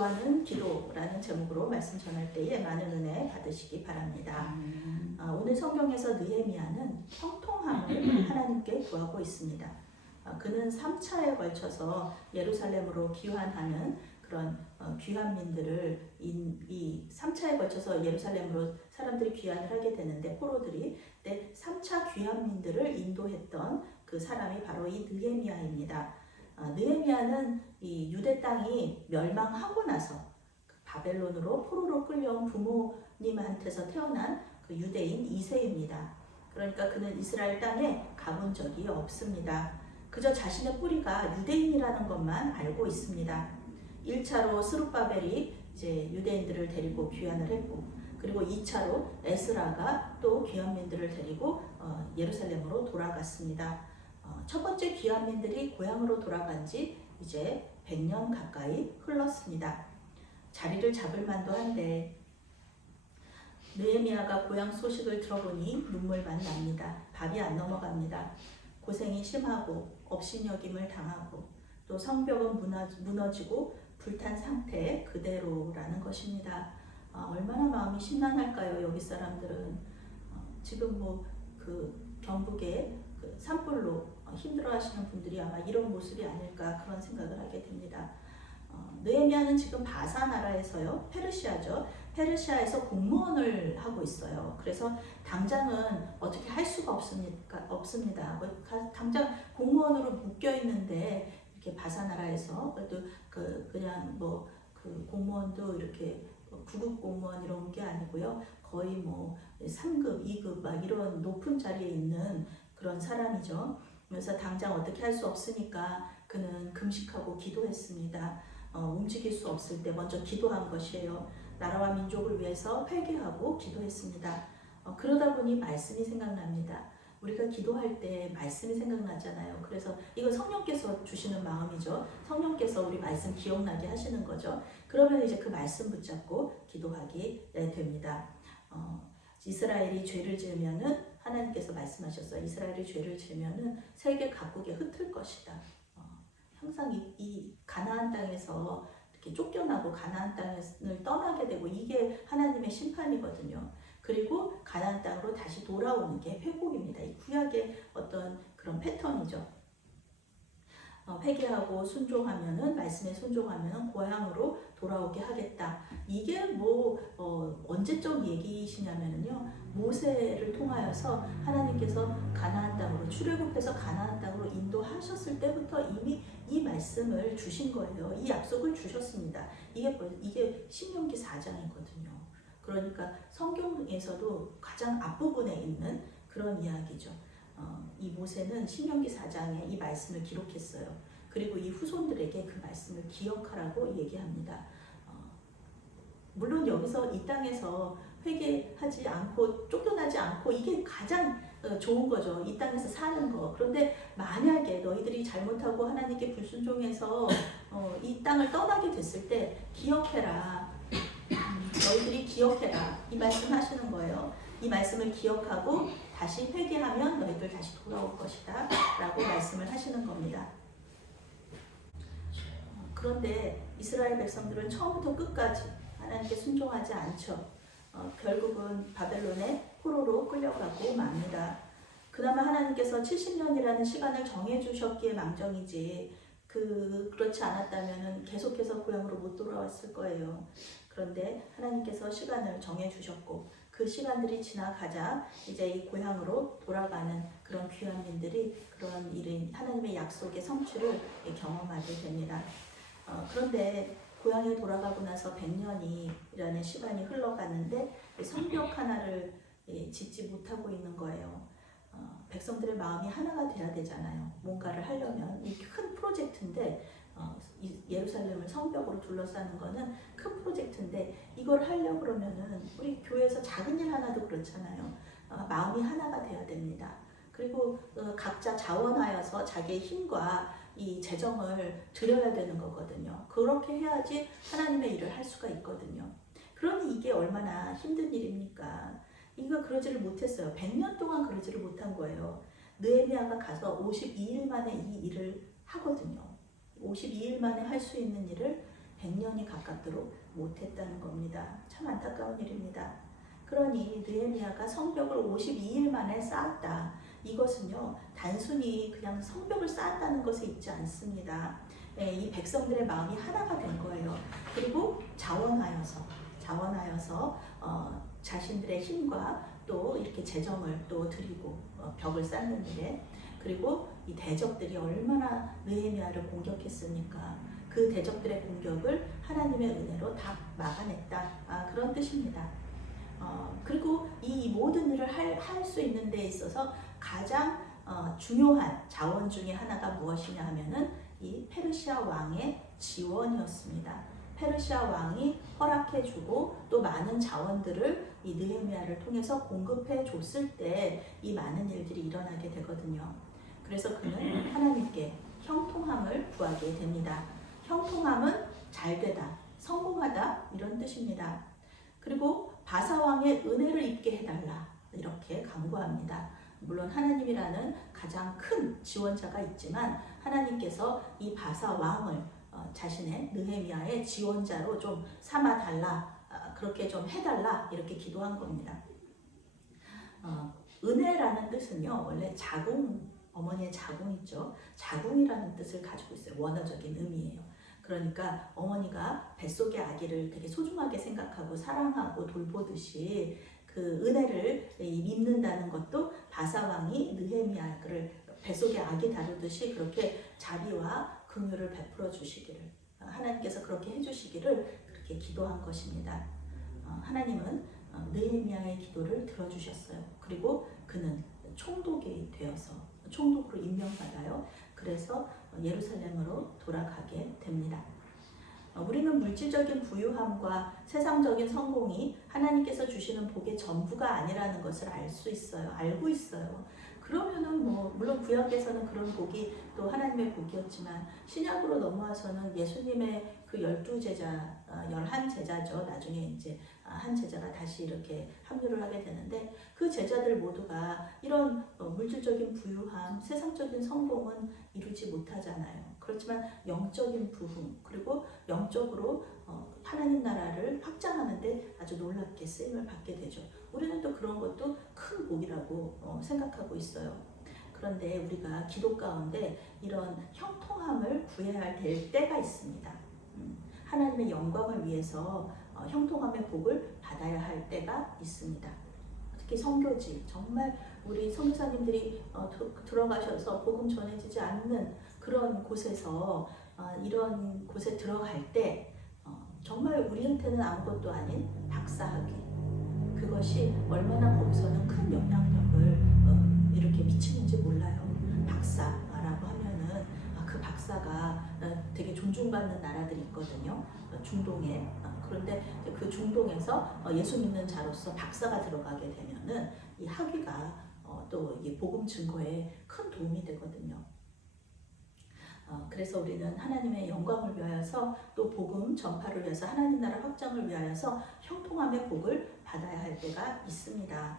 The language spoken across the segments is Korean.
구하는 기도라는 제목으로 말씀 전할 때에 많은 은혜 받으시기 바랍니다. 오늘 성경에서 느헤미야는 형통함을 하나님께 구하고 있습니다. 그는 3차에 걸쳐서 예루살렘으로 귀환하는 그런 귀환민들을 이 3차에 걸쳐서 예루살렘으로 사람들이 귀환을 하게 되는데 포로들이 3차 귀환민들을 인도했던 그 사람이 바로 이 느헤미야입니다. 느헤미야는 이 유대 땅이 멸망하고 나서 바벨론으로 포로로 끌려온 부모님한테서 태어난 그 유대인 2세입니다. 그러니까 그는 이스라엘 땅에 가본 적이 없습니다. 그저 자신의 뿌리가 유대인이라는 것만 알고 있습니다. 1차로 스룹바벨이 이제 유대인들을 데리고 귀환을 했고, 그리고 2차로 에스라가 또 귀환민들을 데리고 예루살렘으로 돌아갔습니다. 첫 번째 귀환민들이 고향으로 돌아간 지 이제 100년 가까이 흘렀습니다. 자리를 잡을 만도 한데 느헤미야가 고향 소식을 들어보니 눈물만 납니다. 밥이 안 넘어갑니다. 고생이 심하고 업신여김을 당하고 또 성벽은 무너지고 불탄 상태 그대로라는 것입니다. 얼마나 마음이 심란할까요? 여기 사람들은 지금 그 경북의 그 산불로 힘들어하시는 분들이 아마 이런 모습이 아닐까 그런 생각을 하게 됩니다. 느헤미야는 지금 바사 나라에서요, 페르시아죠. 페르시아에서 공무원을 하고 있어요. 그래서 당장은 어떻게 할 수가 없습니다. 당장 공무원으로 묶여 있는데 이렇게 바사 나라에서 그래도 그냥 그 공무원도 이렇게 구급 공무원 이런 게 아니고요. 거의 3급, 2급 막 이런 높은 자리에 있는 그런 사람이죠. 그래서 당장 어떻게 할 수 없으니까 그는 금식하고 기도했습니다. 움직일 수 없을 때 먼저 기도한 것이에요. 나라와 민족을 위해서 회개하고 기도했습니다. 그러다 보니 말씀이 생각납니다. 우리가 기도할 때 말씀이 생각나잖아요. 그래서 이건 성령께서 주시는 마음이죠. 성령께서 우리 말씀 기억나게 하시는 거죠. 그러면 이제 그 말씀 붙잡고 기도하게 됩니다. 이스라엘이 죄를 지으면은 하나님께서 말씀하셨어요. 이스라엘이 죄를 지으면은 세계 각국에 흩을 것이다. 항상 이 가나안 땅에서 이렇게 쫓겨나고 가나안 땅을 떠나게 되고 이게 하나님의 심판이거든요. 그리고 가나안 땅으로 다시 돌아오는 게 회복입니다. 이 구약의 어떤 그런 패턴이죠. 회개하고 순종하면은 말씀에 순종하면은 고향으로 돌아오게 하겠다. 이게 언제적 얘기시냐면요. 모세를 통하여서 하나님께서 가나안 땅으로 출애굽해서 가나안 땅으로 인도하셨을 때부터 이미 이 말씀을 주신 거예요. 이 약속을 주셨습니다. 이게 신명기 4장이거든요. 그러니까 성경에서도 가장 앞부분에 있는 그런 이야기죠. 이 모세는 신명기 4장에 이 말씀을 기록했어요. 그리고 이 후손들에게 그 말씀을 기억하라고 얘기합니다. 물론 여기서 이 땅에서 회개하지 않고 쫓겨나지 않고 이게 가장 좋은 거죠. 이 땅에서 사는 거. 그런데 만약에 너희들이 잘못하고 하나님께 불순종해서 이 땅을 떠나게 됐을 때 기억해라. 너희들이 기억해라. 이 말씀 하시는 거예요. 이 말씀을 기억하고 다시 회개하면 너희들 다시 돌아올 것이다 라고 말씀을 하시는 겁니다. 그런데 이스라엘 백성들은 처음부터 끝까지 하나님께 순종하지 않죠. 결국은 바벨론의 포로로 끌려가고 맙니다. 그나마 하나님께서 70년이라는 시간을 정해주셨기에 망정이지 그렇지 않았다면 계속해서 고향으로 못 돌아왔을 거예요. 그런데 하나님께서 시간을 정해주셨고 그 시간들이 지나가자 이제 이 고향으로 돌아가는 그런 귀환민들이 그런 일인 하나님의 약속의 성취를 경험하게 됩니다. 그런데 고향에 돌아가고 나서 100년이라는 시간이 흘러가는데 성벽 하나를 짓지 못하고 있는 거예요. 백성들의 마음이 하나가 돼야 되잖아요. 뭔가를 하려면 이 큰 프로젝트인데 예루살렘을 성벽으로 둘러싸는 거는 큰 프로젝트인데 이걸 하려고 그러면은 우리 교회에서 작은 일 하나도 그렇잖아요. 마음이 하나가 돼야 됩니다. 그리고 각자 자원하여서 자기의 힘과 이 재정을 들여야 되는 거거든요. 그렇게 해야지 하나님의 일을 할 수가 있거든요. 그러니 이게 얼마나 힘든 일입니까? 이거 그러지를 못했어요. 100년 동안 그러지를 못한 거예요. 느헤미야가 가서 52일 만에 이 일을 하거든요. 52일 만에 할 수 있는 일을 100년이 가깝도록 못했다는 겁니다. 참 안타까운 일입니다. 그러니 느헤미야가 성벽을 52일 만에 쌓았다. 이것은요, 단순히 그냥 성벽을 쌓았다는 것에 있지 않습니다. 이 백성들의 마음이 하나가 된 거예요. 그리고 자원하여서 자신들의 힘과 또 이렇게 재정을 또 드리고 벽을 쌓는 일에, 그리고 이 대적들이 얼마나 느헤미야를 공격했습니까? 그 대적들의 공격을 하나님의 은혜로 다 막아냈다. 그런 뜻입니다. 그리고 이 모든 일을 할 수 있는 데 있어서 가장 중요한 자원 중에 하나가 무엇이냐 하면은 이 페르시아 왕의 지원이었습니다. 페르시아 왕이 허락해주고 또 많은 자원들을 이 느헤미야를 통해서 공급해 줬을 때 이 많은 일들이 일어나게 되거든요. 그래서 그는 하나님께 형통함을 구하게 됩니다. 형통함은 잘되다, 성공하다 이런 뜻입니다. 그리고 바사왕의 은혜를 입게 해달라 이렇게 간구합니다. 물론 하나님이라는 가장 큰 지원자가 있지만 하나님께서 이 바사왕을 자신의 느헤미야의 지원자로 좀 삼아달라, 그렇게 좀 해달라 이렇게 기도한 겁니다. 은혜라는 뜻은요, 원래 자궁, 어머니의 자궁 있죠. 자궁이라는 뜻을 가지고 있어요. 원어적인 의미예요. 그러니까 어머니가 뱃속의 아기를 되게 소중하게 생각하고 사랑하고 돌보듯이 그 은혜를 입는다는 것도 바사왕이 느헤미야를 뱃속의 아기 다루듯이 그렇게 자비와 긍휼을 베풀어 주시기를, 하나님께서 그렇게 해주시기를 그렇게 기도한 것입니다. 하나님은 느헤미야의 기도를 들어주셨어요. 그리고 그는 총독이 되어서 총독으로 임명받아요. 그래서 예루살렘으로 돌아가게 됩니다. 우리는 물질적인 부유함과 세상적인 성공이 하나님께서 주시는 복의 전부가 아니라는 것을 알 수 있어요. 알고 있어요. 그러면은 물론 구약에서는 그런 복이 또 하나님의 복이었지만 신약으로 넘어와서는 예수님의 그 12제자, 11제자죠. 나중에 이제 한 제자가 다시 이렇게 합류를 하게 되는데 그 제자들 모두가 이런 물질적인 부유함, 세상적인 성공은 이루지 못하잖아요. 그렇지만 영적인 부흥, 그리고 영적으로 하나님 나라를 확장하는데 아주 놀랍게 쓰임을 받게 되죠. 우리는 또 그런 것도 큰 복이라고 생각하고 있어요. 그런데 우리가 기도 가운데 이런 형통함을 구해야 될 때가 있습니다. 하나님의 영광을 위해서 형통함의 복을 받아야 할 때가 있습니다. 특히 선교지, 정말 우리 선교사님들이 들어가셔서 복음 전해지지 않는 그런 곳에서 이런 곳에 들어갈 때 정말 우리한테는 아무것도 아닌 박사학위, 그것이 얼마나 거기서는 큰 영향력을 이렇게 미치는지 몰라요. 박사라고 하면은 그 박사가 되게 존중받는 나라들이 있거든요. 중동에. 그런데 그 중동에서 예수 믿는 자로서 박사가 들어가게 되면은 이 학위가 또 이 복음 증거에 큰 도움이 되거든요. 그래서 우리는 하나님의 영광을 위하여서 또 복음 전파를 위해서 하나님 나라 확장을 위하여서 형통함의 복을 받아야 할 때가 있습니다.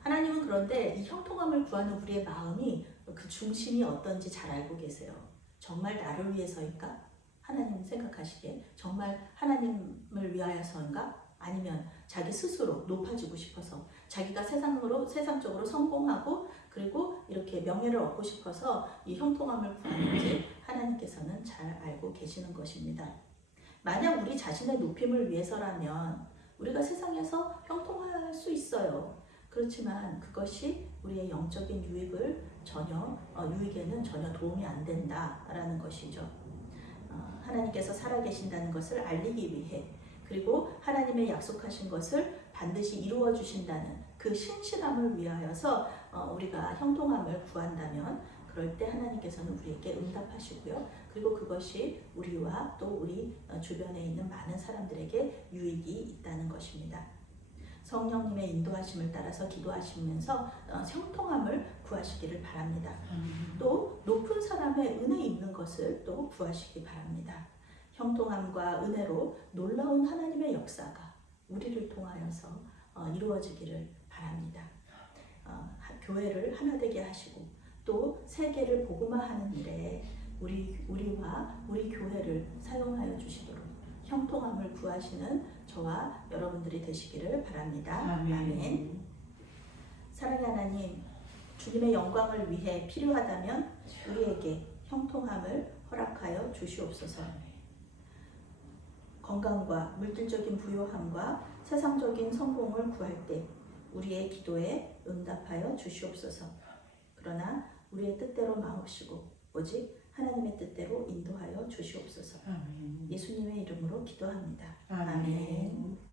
하나님은 그런데 이 형통함을 구하는 우리의 마음이 그 중심이 어떤지 잘 알고 계세요. 정말 나를 위해서인가? 하나님 생각하시기에 정말 하나님을 위하여서인가? 아니면 자기 스스로 높아지고 싶어서 자기가 세상적으로 성공하고 그리고 이렇게 명예를 얻고 싶어서 이 형통함을 구하는지 하나님께서는 잘 알고 계시는 것입니다. 만약 우리 자신의 높임을 위해서라면 우리가 세상에서 형통할 수 있어요. 그렇지만 그것이 우리의 영적인 유익에는 전혀 도움이 안 된다라는 것이죠. 하나님께서 살아계신다는 것을 알리기 위해, 그리고 하나님의 약속하신 것을 반드시 이루어 주신다는 그 신실함을 위하여서 우리가 형통함을 구한다면 그럴 때 하나님께서는 우리에게 응답하시고요. 그리고 그것이 우리와 또 우리 주변에 있는 많은 사람들에게 유익이 있다는 것입니다. 성령님의 인도하심을 따라서 기도하시면서 형통함을 구하시기를 바랍니다. 또 높은 사람의 은혜 있는 것을 또 구하시기 바랍니다. 형통함과 은혜로 놀라운 하나님의 역사가 우리를 통하여서 이루어지기를 바랍니다. 교회를 하나 되게 하시고 또 세계를 복음화하는 일에 우리와 우리 교회를 사용하여 주시도록 형통함을 구하시는 저와 여러분들이 되시기를 바랍니다. 아멘. 사랑의 하나님, 주님의 영광을 위해 필요하다면 우리에게 형통함을 허락하여 주시옵소서. 건강과 물질적인 부요함과 세상적인 성공을 구할 때 우리의 기도에 응답하여 주시옵소서. 그러나 우리의 뜻대로 마옵시고 오직 하나님의 뜻대로 인도하여 주시옵소서. 아멘. 예수님의 이름으로 기도합니다. 아멘.